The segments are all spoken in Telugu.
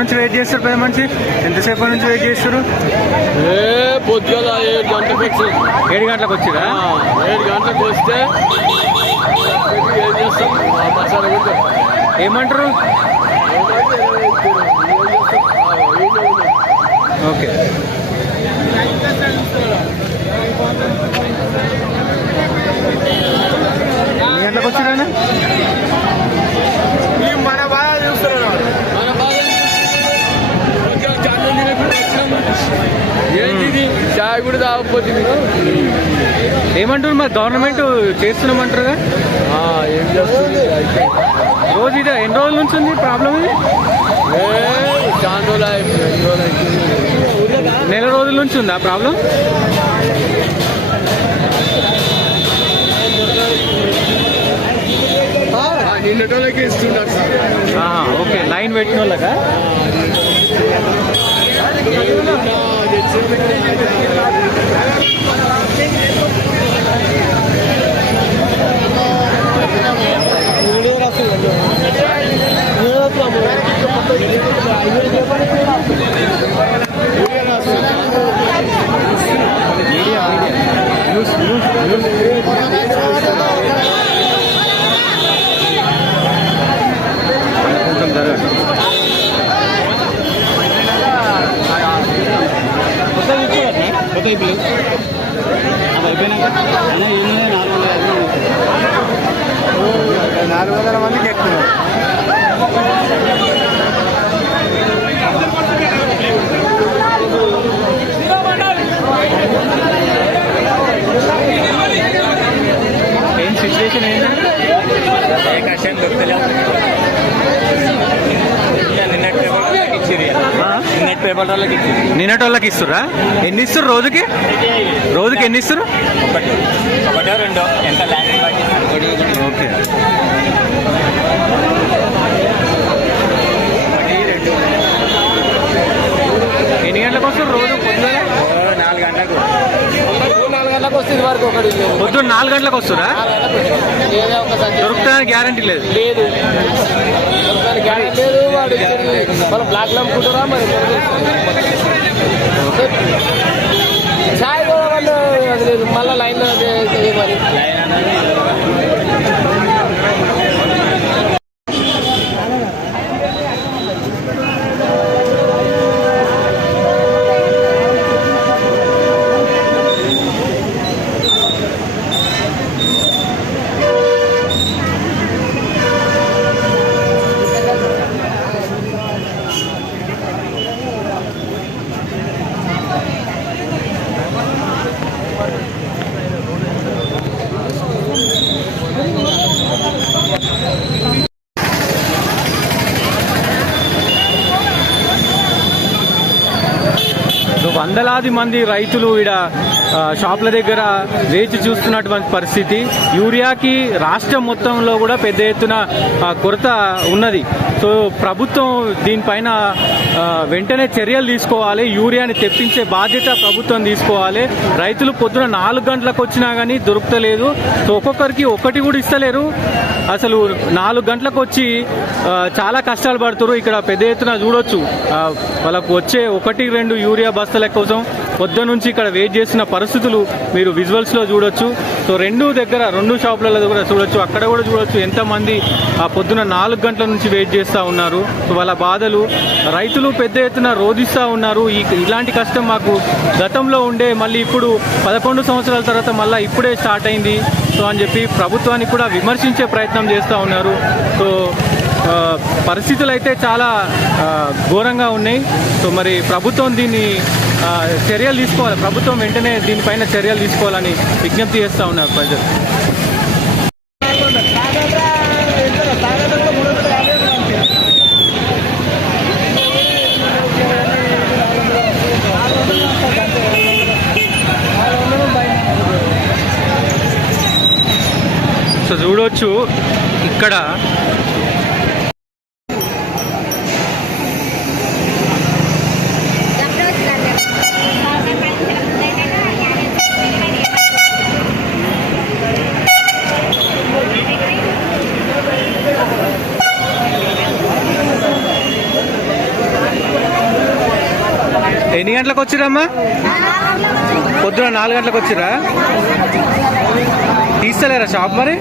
నుంచి వెయిట్ చేస్తారు పెద్ద మనిషి? ఎంతసేపటి నుంచి వెయిట్ చేస్తారు? పొద్దుగల 7 గంటలకు వచ్చి 7 గంటలకు వచ్చిరా? 7 గంటలకు వస్తే ఏం చేస్తాం, మసాలా ఏమంటారు? ఓకే. ఎన్ని గంటలకు వచ్చిరా? మన బాగా చూస్తున్నాం. ఏంటిది చాయ్ కూడా తాగకపోతే ఏమంటారు మరి? గవర్నమెంట్ చేస్తున్నామంటారుగా. ఏం చేస్తుంది రోజు ఇదే ఎన్ని రోజుల నుంచి ఉంది ప్రాబ్లం? ఇది చాలా రోజులు నెల రోజుల నుంచి ఉందా ప్రాబ్లం? నిన్నటోళ్ళకి ఇస్తున్నారు. ఓకే, లైన్ పెట్టిన వాళ్ళకా? అయిపోయినాక 400 మందికి ఎక్కువ. ఏం సిచ్యువేషన్ ఏంటంటే కష్టం దొరుకుతలేదు. నిన్నటి వాళ్ళకి ఇస్తురా? ఎన్ని ఇస్తారు రోజుకి? రోజుకి ఎన్ని ఇస్తారు? ఒకటో రెండో ఎంత ఓకే. ఎన్ని గంటలకు వస్తారు రోజు? పొద్దున 4 గంటలకు. 4 గంటలకు వస్తుంది వరకు ఒకటి పొద్దున్న 4 గంటలకు వస్తారా? దొరుకుతుందని గ్యారంటీ లేదు. లేదు గ్యారెంటీ లేదు. వాడు మనం బ్లాక్ అమ్ముకుంటారా మరి? చాయ్ కూడా వాళ్ళు అది లేదు, మళ్ళీ లైన్లో మరి. వందలాది మంది రైతులు ఈడ షాపుల దగ్గర వేచి చూస్తున్నటువంటి పరిస్థితి. యూరియాకి రాష్ట్రం మొత్తంలో కూడా పెద్ద ఎత్తున కొరత ఉన్నది. సో ప్రభుత్వం దీనిపైన వెంటనే చర్యలు తీసుకోవాలి. యూరియాని తెప్పించే బాధ్యత ప్రభుత్వం తీసుకోవాలి. రైతులు పొద్దున 4 గంటలకు వచ్చినా కానీ దొరుకుతలేదు. సో ఒక్కొక్కరికి ఒకటి కూడా ఇస్తలేరు. అసలు 4 గంటలకు వచ్చి చాలా కష్టాలు పడుతున్నారు. ఇక్కడ పెద్ద ఎత్తున చూడొచ్చు, వాళ్ళకు వచ్చే 1-2 యూరియా బస్తాల కోసం పొద్దు నుంచి ఇక్కడ వెయిట్ చేస్తున్న పరిస్థితులు మీరు విజువల్స్లో చూడొచ్చు. సో 2 షాపులలో కూడా చూడొచ్చు, అక్కడ కూడా చూడొచ్చు ఎంతమంది పొద్దున 4 గంటల నుంచి వెయిట్ చేస్తూ ఉన్నారు. సో వాళ్ళ బాధలు రైతులు పెద్ద ఎత్తున రోధిస్తూ ఉన్నారు. ఇలాంటి కష్టం మాకు గతంలో ఉండే, మళ్ళీ ఇప్పుడు 11 సంవత్సరాల తర్వాత మళ్ళీ ఇప్పుడే స్టార్ట్ అయింది సో అని చెప్పి ప్రభుత్వాన్ని కూడా విమర్శించే ప్రయత్నం చేస్తూ ఉన్నారు. సో పరిస్థితులు అయితే చాలా ఘోరంగా ఉన్నాయి. సో మరి ప్రభుత్వం దీన్ని చర్యలు తీసుకోవాలి. ప్రభుత్వం వెంటనే దీనిపైన చర్యలు తీసుకోవాలని విజ్ఞప్తి చేస్తూ ఉన్నారు ప్రజలు. సో చూడవచ్చు ఇక్కడ గంటలకు వచ్చిరమ్మా? పొద్దున 4 గంటలకు వచ్చిరా? తీస్తలేరా షాప్ మరి?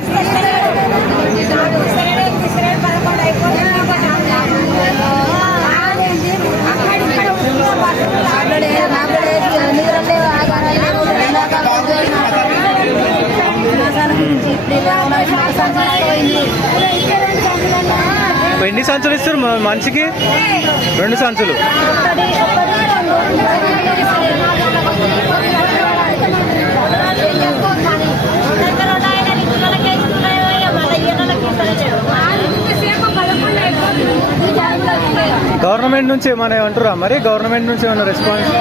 ఎన్ని సంచులు ఇస్తారు మనిషికి? 2 సంచులు. గవర్నమెంట్ నుంచి ఏమైనా అంటారా మరి? గవర్నమెంట్ నుంచి ఏమైనా రెస్పాన్స్?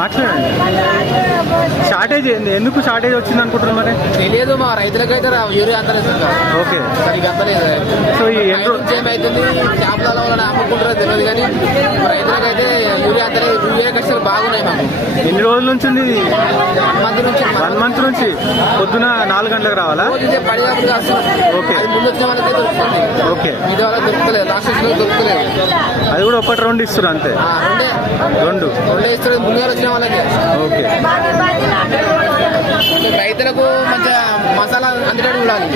మాట్లాడండి. షార్టేజ్ ఎందుకు షార్టేజ్ వచ్చింది అనుకుంటున్నారు మరి? తెలియదు, మా రైతులకైతే యూరియా అందలేదు. ఓకే, సరిగ్గా అందలేదు. సో ఈ ఏమైతుంది షాపులలో అమ్ముకుంటారో తెలియదు, కానీ రైతులకైతే యూరియా అందలేదు. యూరియా ఖర్చులు బాగున్నాయి మాకు. ఎన్ని రోజుల నుంచి ఉంది? 1 మంత్ నుంచి. పొద్దున 4 గంటలకు రావాలా? పడినప్పుడు ఓకే, ముందు వచ్చిన వాళ్ళకి దొరుకుతుంది. ఓకే, ఇది వాళ్ళకి దొరుకుతలేదు, లాస్ట్ దొరుకుతలేదు. అది కూడా 1-2 ఇస్తారు అంతే. 2 ఇస్తారు ముందుగా వచ్చిన వాళ్ళకి. ఓకే, రైతులకు మంచిగా మసాలా అందుకని చూడాలి.